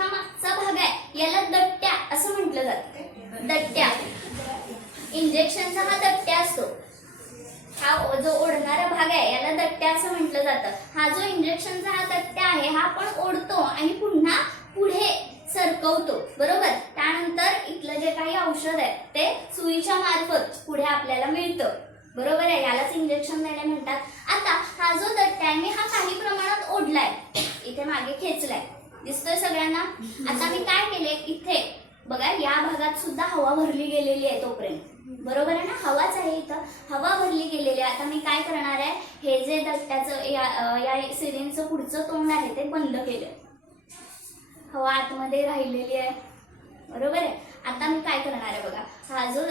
हा मागचा भाग आहे याला दट्ट्या असं म्हटलं जातं. दट्ट्या. इंजेक्शनचा हा दट्ट्या असतो. हा जो ओढणारा भाग आहे याला दट्ट्या असं म्हटलं जातं. हा जो इंजेक्शनचा हा दट्ट्या आहे हा आपण ओढतो आणि पुन्हा पुढे सरकवतो. बरोबर. त्यानंतर इथलं जे काही औषध आहे ते सुईच्या मार्फत पुढे आपल्याला मिळतं. बरोबर आहे. यालाच इंजेक्शन देणे म्हणतात. आता हा जो दट्टा आहे मी हा काही प्रमाणात ओढलाय, इथे मागे खेचलाय, दिसतोय सगळ्यांना. आता मी काय केले, इथे बघा या भागात सुद्धा हवा भरली गेलेली आहे तोपर्यंत. बरोबर आहे ना. हवाच आहे इथं, हवा भरली गेलेली आहे. आता मी काय करणार आहे, हे जे दट्ट्याचं या सिरिंजचं पुढचं तोंड आहे ते बंद केलं. हवा आतमध्ये राहिलेली आहे. बरोबर आहे. आता मी काय करणार आहे बघा, हा जो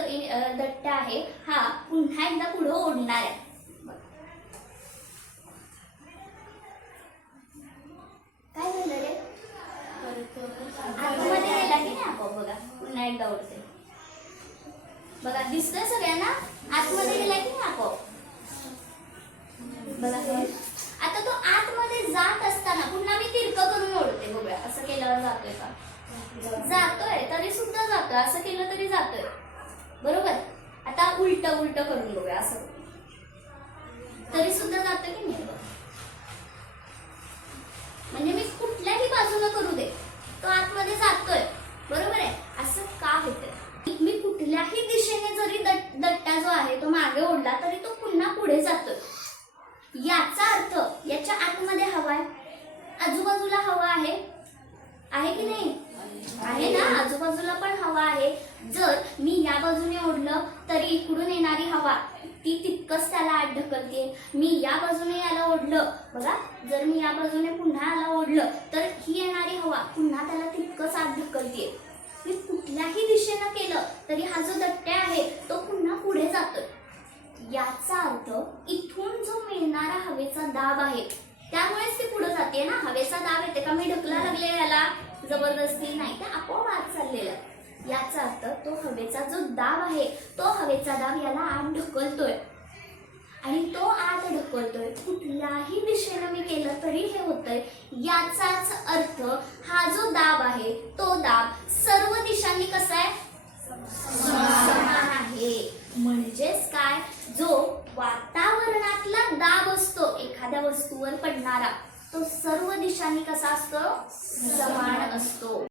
दट्टा आहे हा पुन्हा एकदा पुढे ओढणार आहे. काय झालं रे, आतमध्ये गेला की नाही आपोआप. बघा पुन्हा एकदा ओढते. बघा दिसतंय सगळ्यांना, आतमध्ये गेला की नाही आपोआप. बघा आता तो आतमध्ये जात असताना पुन्हा मी तिरकं करून ओढते. बघूया असं केल्यावर जातोय का, जातोय. तरी सुद्धा जातोय, असं केलं तरी जातोय. बरोबर. आता उलट उलट करून बघूया, असं तरी सुद्धा जातोय की नाही. म्हणजे मी कुठल्याही बाजूला करू दे तो आतमध्ये जातोय. बरोबर आहे. असं का होतंय, मी कुठल्याही दिशेने जरी दट्टा जो आहे तो मागे ओढला तरी तो पुन्हा पुढे जातोय. याचा अर्थ याच्या आतमध्ये हवा आहे, आजूबाजूला हवा आहे, आहे की नाही, आहे ना. आजूबाजूला पण हवा आहे. जर मी या बाजूने ओढलं तरी इकडून येणारी हवा ती तितकंच त्याला आत ढकलते. मी या बाजूने याला ओढलं, बघा जर मी या बाजूने पुन्हा याला ओढलं तर ही येणारी हवा पुन्हा त्याला तितकंच आत ढकलते. मी कुठल्याही दिशेनं केलं तरी हा जो दट्टा आहे तो पुन्हा पुढे जातोय. याचा अर्थ इथून जो मिळणारा हवेचा दाब आहे त्यामुळेच ती पुढे जाते ना. हवेचा दाब येते का, मी ढकला लागले याला जबरदस्ती नाही, तर आपोआप आत चाललेला. याचा अर्थ तो हवेचा जो दाब आहे तो हवेचा दाब याला आत ढकलतोय आणि तो आत ढकलतोय. कुठल्याही दिशेनं मी केलं तरी हे होतंय. याचाच अर्थ हा जो दाब आहे तो दाब सर्व दिशांनी कसा आहे, समान आहे. म्हणजेच काय, जो वातावरणातला दाब असतो एखाद्या वस्तूवर पडणारा तो सर्व दिशांनी कसा असतो, समान असतो.